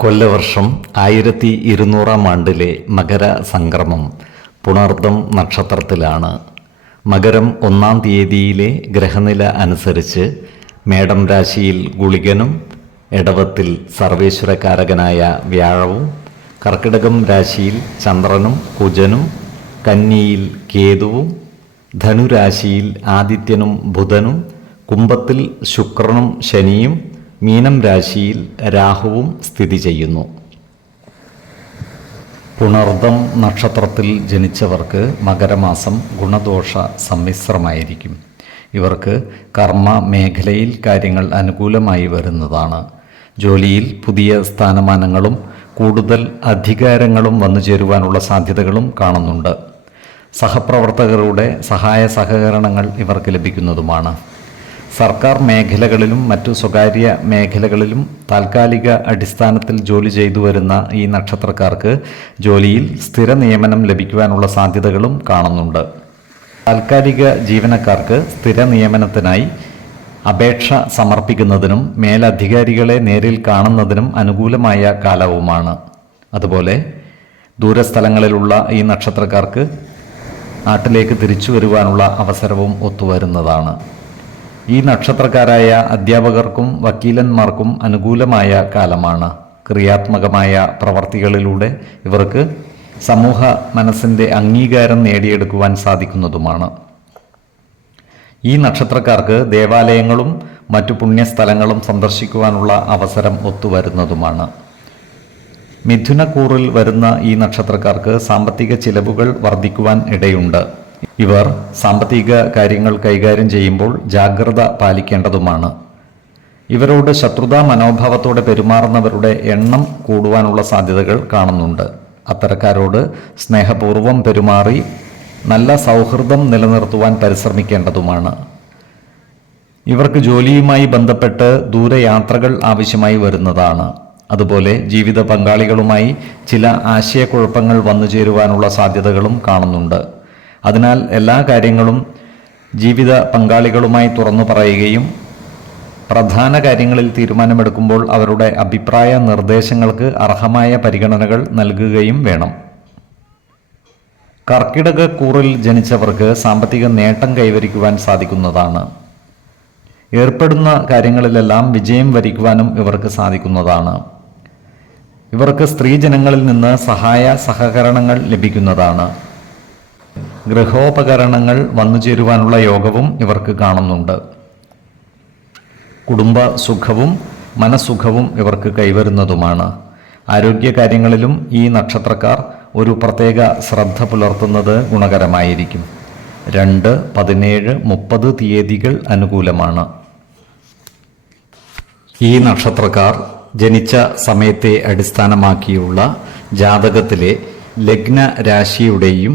കൊല്ലവർഷം ആയിരത്തി ഇരുന്നൂറാം ആണ്ടിലെ മകര സംക്രമം പുണർദം നക്ഷത്രത്തിലാണ്. മകരം ഒന്നാം തീയതിയിലെ ഗ്രഹനില അനുസരിച്ച് മേടം രാശിയിൽ ഗുളികനും എടവത്തിൽ സർവേശ്വരകാരകനായ വ്യാഴവും കർക്കിടകം രാശിയിൽ ചന്ദ്രനും കുജനും കന്നിയിൽ കേതുവും ധനുരാശിയിൽ ആദിത്യനും ബുധനും കുംഭത്തിൽ ശുക്രനും ശനിയും മീനം രാശിയിൽ രാഹുവും സ്ഥിതി ചെയ്യുന്നു. പുണർദം നക്ഷത്രത്തിൽ ജനിച്ചവർക്ക് മകരമാസം ഗുണദോഷ സമ്മിശ്രമായിരിക്കും. ഇവർക്ക് കർമ്മ മേഖലയിൽ കാര്യങ്ങൾ അനുകൂലമായി വരുന്നതാണ്. ജോലിയിൽ പുതിയ സ്ഥാനമാനങ്ങളും കൂടുതൽ അധികാരങ്ങളും വന്നു ചേരുവാനുള്ള സാധ്യതകളും കാണുന്നുണ്ട്. സഹപ്രവർത്തകരുടെ സഹായ സഹകരണങ്ങൾ ഇവർക്ക് ലഭിക്കുന്നതുമാണ്. സർക്കാർ മേഖലകളിലും മറ്റു സ്വകാര്യ മേഖലകളിലും താൽക്കാലിക അടിസ്ഥാനത്തിൽ ജോലി ചെയ്തു വരുന്ന ഈ നക്ഷത്രക്കാർക്ക് ജോലിയിൽ സ്ഥിര നിയമനം ലഭിക്കുവാനുള്ള സാധ്യതകളും കാണുന്നുണ്ട്. താൽക്കാലിക ജീവനക്കാർക്ക് സ്ഥിര നിയമനത്തിനായി അപേക്ഷ സമർപ്പിക്കുന്നതിനും മേലധികാരികളെ നേരിൽ കാണുന്നതിനും അനുകൂലമായ കാലവുമാണ്. അതുപോലെ ദൂരസ്ഥലങ്ങളിലുള്ള ഈ നക്ഷത്രക്കാർക്ക് നാട്ടിലേക്ക് തിരിച്ചു വരുവാനുള്ള അവസരവും ഒത്തുവരുന്നതാണ്. ഈ നക്ഷത്രക്കാരായ അധ്യാപകർക്കും വക്കീലന്മാർക്കും അനുകൂലമായ കാലമാണ്. ക്രിയാത്മകമായ പ്രവർത്തികളിലൂടെ ഇവർക്ക് സമൂഹ മനസ്സിന്റെ അംഗീകാരം നേടിയെടുക്കുവാൻ സാധിക്കുന്നതുമാണ്. ഈ നക്ഷത്രക്കാർക്ക് ദേവാലയങ്ങളും മറ്റു പുണ്യസ്ഥലങ്ങളും സന്ദർശിക്കുവാനുള്ള അവസരം ഒത്തുവരുന്നതുമാണ്. മിഥുനക്കൂറിൽ വരുന്ന ഈ നക്ഷത്രക്കാർക്ക് സാമ്പത്തിക ചിലവുകൾ വർദ്ധിക്കുവാൻ ഇടയുണ്ട്. ഇവർ സാമ്പത്തിക കാര്യങ്ങൾ കൈകാര്യം ചെയ്യുമ്പോൾ ജാഗ്രത പാലിക്കേണ്ടതുമാണ്. ഇവരോട് ശത്രുതാ മനോഭാവത്തോടെ പെരുമാറുന്നവരുടെ എണ്ണം കൂടുവാനുള്ള സാധ്യതകൾ കാണുന്നുണ്ട്. അത്തരക്കാരോട് സ്നേഹപൂർവം പെരുമാറി നല്ല സൗഹൃദം നിലനിർത്തുവാൻ പരിശ്രമിക്കേണ്ടതുമാണ്. ഇവർക്ക് ജോലിയുമായി ബന്ധപ്പെട്ട് ദൂരയാത്രകൾ ആവശ്യമായി വരുന്നതാണ്. അതുപോലെ ജീവിത പങ്കാളികളുമായി ചില ആശയക്കുഴപ്പങ്ങൾ വന്നു ചേരുവാനുള്ള സാധ്യതകളും കാണുന്നുണ്ട്. അതിനാൽ എല്ലാ കാര്യങ്ങളും ജീവിത പങ്കാളികളുമായി തുറന്നു പറയുകയും പ്രധാന കാര്യങ്ങളിൽ തീരുമാനമെടുക്കുമ്പോൾ അവരുടെ അഭിപ്രായ നിർദ്ദേശങ്ങൾക്ക് അർഹമായ പരിഗണനകൾ നൽകുകയും വേണം. കർക്കിടക കൂറിൽ ജനിച്ചവർക്ക് സാമ്പത്തിക നേട്ടം കൈവരിക്കുവാൻ സാധിക്കുന്നതാണ്. ഏർപ്പെടുന്ന കാര്യങ്ങളിലെല്ലാം വിജയം വരിക്കുവാനും ഇവർക്ക് സാധിക്കുന്നതാണ്. ഇവർക്ക് സ്ത്രീജനങ്ങളിൽ നിന്ന് സഹായ സഹകരണങ്ങൾ ലഭിക്കുന്നതാണ്. ഗൃഹോപകരണങ്ങൾ വന്നു ചേരുവാനുള്ള യോഗവും ഇവർക്ക് കാണുന്നുണ്ട്. കുടുംബ സുഖവും മനസുഖവും ഇവർക്ക് കൈവരുന്നതുമാണ്. ആരോഗ്യകാര്യങ്ങളിലും ഈ നക്ഷത്രക്കാർ ഒരു പ്രത്യേക ശ്രദ്ധ പുലർത്തുന്നത് ഗുണകരമായിരിക്കും. രണ്ട് പതിനേഴ് മുപ്പത് തീയതികൾ അനുകൂലമാണ്. ഈ നക്ഷത്രക്കാർ ജനിച്ച സമയത്തെ അടിസ്ഥാനമാക്കിയുള്ള ജാതകത്തിലെ ലഗ്ന രാശിയുടെയും